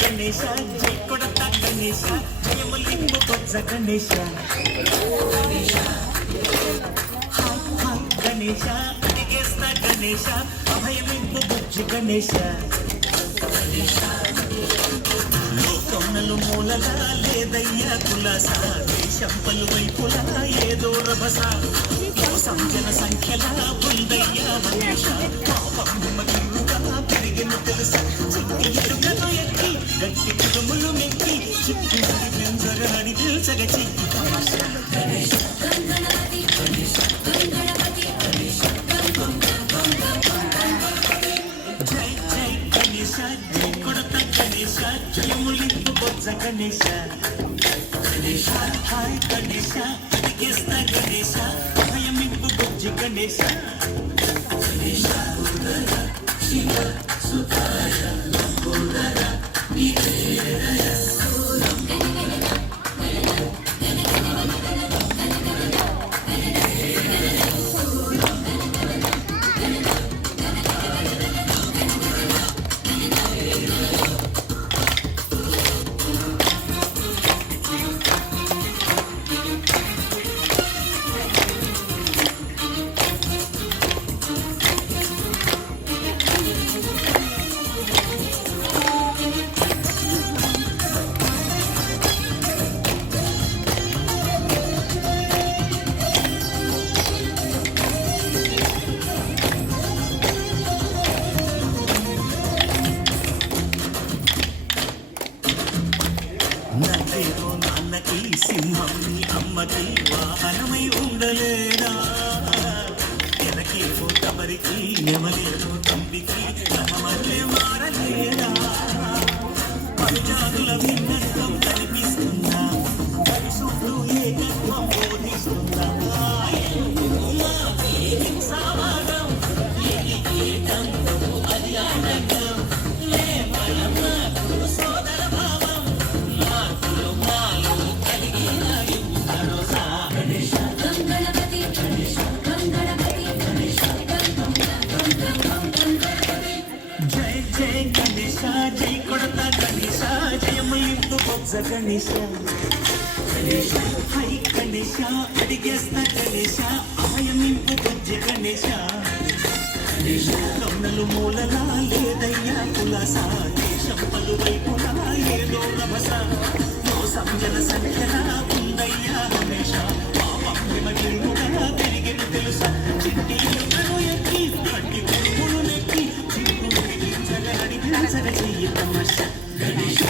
గణేశ జై కొడత గణేశ జయములింబు బొజ్జ గణేశ గణేశ అడిగేస్తా గణేశ అభయమింబు బుజ్జి గణేశ లోకమునలు మూలలా లేదయ్యా కులాస దేశం పలువైపులా ఏదో రభస సంజన సంఖ్యలా ఉందయ్యా హమేష పాపం మగిరుగా పెరిగిన తెలుసా చిక్కి ఎరుకను ఎక్కి గట్టి కుటుంబులు మెక్కి చిక్కి పెంజరని తెలుసగ చిక్కి జై జై గణేశ జై కొడత గణేశ జయములింపు బొజ్జ గణేశ హాయ్ గణేశ అడిగేస్తా గణేశ అభయమింపు బుజ్జి గణేశ శివ సుతాయ లంబోదర నివేదయ నాకేదో నాన్నకి సింహం అమ్మకి వాహనమై ఉండలేదా ఎనకేమో తమరికి నెమలేమో తంబికి తమలే మారలేదా పలుజాతుల భిన్నత్వం కనిపిస్తుందా పరిశుద్ధు ఏకత్వం బోధిస్తుందా సామాగం ఏకంతో అది ఆనందం లే పరమాకు సోదర భావం జై జై గణేశ జై కొడత గణేశ జయములింపు బొజ్జ గణేశ హై గణేశ అడిగేస్తా గణేశ అభయమింపు బుజ్జి గణేశ కౌనలు మూలలా లేదయ్యా కులాస దేశం పలువైపులా ఏదో రభస సంజన సంఖ్యలా ఉందయ్యా హమేష పాపం విమగిరుగా పెరిగిన తెలుసా చిట్టి ఎక్కను ఎక్కి గట్టి కొడుకులు నెక్కి చిక్కు జగనడి చెయ్యి తమష గణేశ